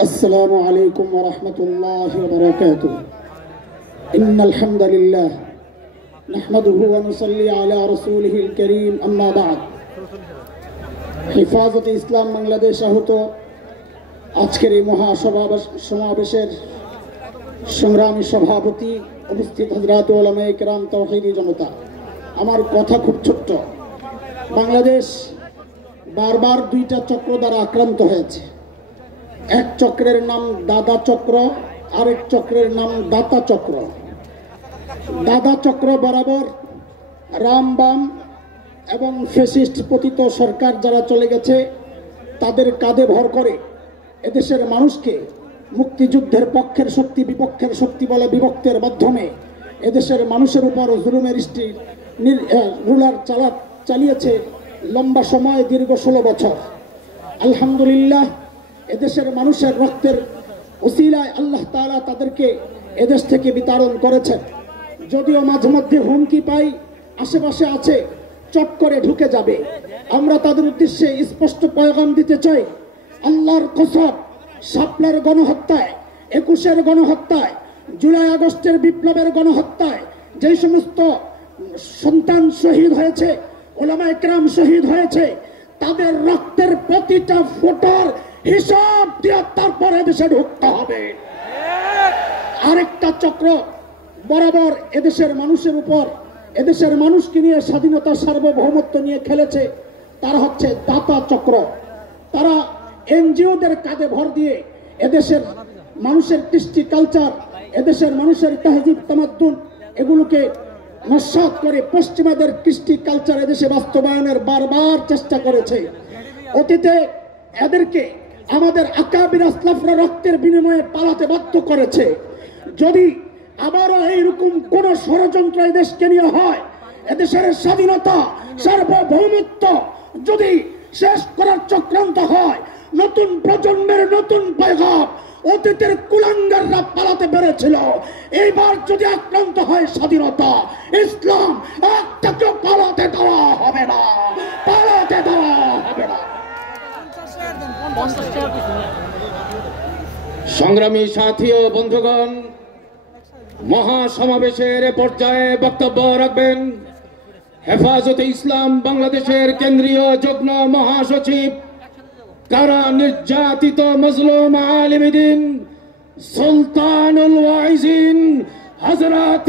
السلام عليكم ورحمة الله وبركاته إن الحمد لله نحمده ونصلي على رسوله الكريم أما بعد হেফাজত ইসলাম বাংলাদেশ আহত আজকের এই মহাসমাবেশের সংগ্রামী সভাপতি উপস্থিত হযরত উলামায়ে কেরাম তাওহীদি জনতা আমার কথা খুব ছোট্ট বাংলাদেশ বারবার দুইটা চক্র দ্বারা আক্রান্ত হয়েছে এক চক্রের নাম দাদা চক্র আরেক চক্রের নাম দাতা চক্র দাদা চক্র বরাবর রামবাম এবং ফ্যাসিস্ট পতিত সরকার যারা চলে গেছে তাদের কাঁধে ভর করে এদেশের মানুষকে মুক্তিযুদ্ধের পক্ষের শক্তি বিপক্ষের শক্তি বলে বিভক্তের মাধ্যমে এদেশের মানুষের উপর জুলুমের রুলার চালিয়েছে লম্বা সময় দীর্ঘ 16 বছর আলহামদুলিল্লাহ এদেশের মানুষের রক্তের উসিলায় আল্লাহ তাআলা তাদেরকে এদেশ থেকে বিতাড়ন করেছেন যদিও মাঝে মধ্যে হুমকি পাই আশেপাশে আছে চট করে ঢুকে যাবে আমরা তাদের উদ্দেশ্যে স্পষ্ট পয়গাম দিতে চাই আল্লাহর কসম শাপলার গণহত্যায় 21-এর গণহত্যায় জুলাই আগস্টের বিপ্লবের গণহত্যায় যেই সমস্ত সন্তান শহীদ হয়েছে উলামায়ে কেরাম শহীদ হয়েছে তাদের রক্তের প্রতিটা ফোঁটার হিসাব দিয়ে তারপরে দেশে ঢুকতে হবে আরেকটা চক্র বরাবর এদেশের মানুষের উপর এদেশের মানুষকে নিয়ে স্বাধীনতা সার্বভৌমত্ব নিয়ে খেলেছে তারা হচ্ছে দাতা চক্র তারা এনজিওদের কাঁধে ভর দিয়ে এদেশের মানুষের কৃষ্টি কালচার এদেশের মানুষের তাহজিব তামাদ্দুন এগুলোকে নস্যাৎ করে পশ্চিমাদের কৃষ্টি কালচার এদেশে বাস্তবায়নের বারবার চেষ্টা করেছে অতীতে এদেরকে আমাদের আকাবির আসলাফরা রক্তের বিনিময়ে পালাতে বাধ্য করেছে যদি আবারও এইরকম কোন ষড়যন্ত্র এই দেশকে নিয়ে হয় এদেশের স্বাধীনতা সার্বভৌমত্ব যদি শেষ করার চক্রান্ত হয় নতুন প্রজন্মের নতুন পয়গাম অতীতের কুলাঙ্গাররা পালাতে পেরেছিল এইবার যদি আক্রান্ত হয় স্বাধীনতা ইসলাম একটাকে পালাতে দেওয়া হবে না পালাতে দেওয়া হবে না সংগ্রামী সাথী ও বন্ধুগণ মহাসমাবেশের পর্যায়ে বক্তব্য রাখবেন হেফাজতে ইসলাম বাংলাদেশের কেন্দ্রীয় যুগ্ম মহাসচিব কারা নির্যাতিত মজলুম আলিম দ্বীন সুলতানুল ওয়াইজিন হযরত